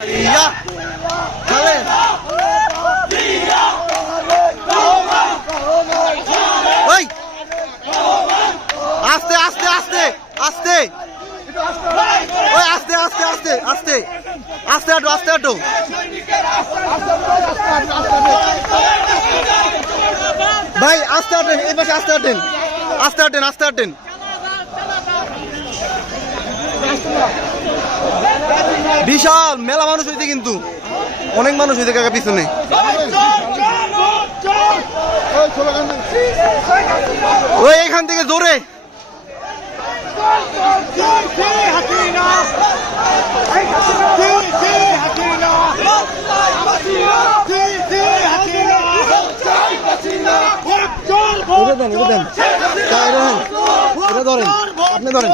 ইয়া চলেন ওই আস্তে আস্তে আস্তে আস্তে ওই আস্তে আস্তে আস্তে আস্তে আস্তে হাঁটো আস্তে হাঁটো ভাই আস্তে হাঁটেন এই পাশে আস্তে হাঁটেন আস্তে হাঁটেন আস্তে হাঁটেন বিশাল মেলা মানুষ হইতে কিন্তু অনেক মানুষ হইতে কাকা পিছনে ওই এখান থেকে জোরে ধরেন আপনি ধরেন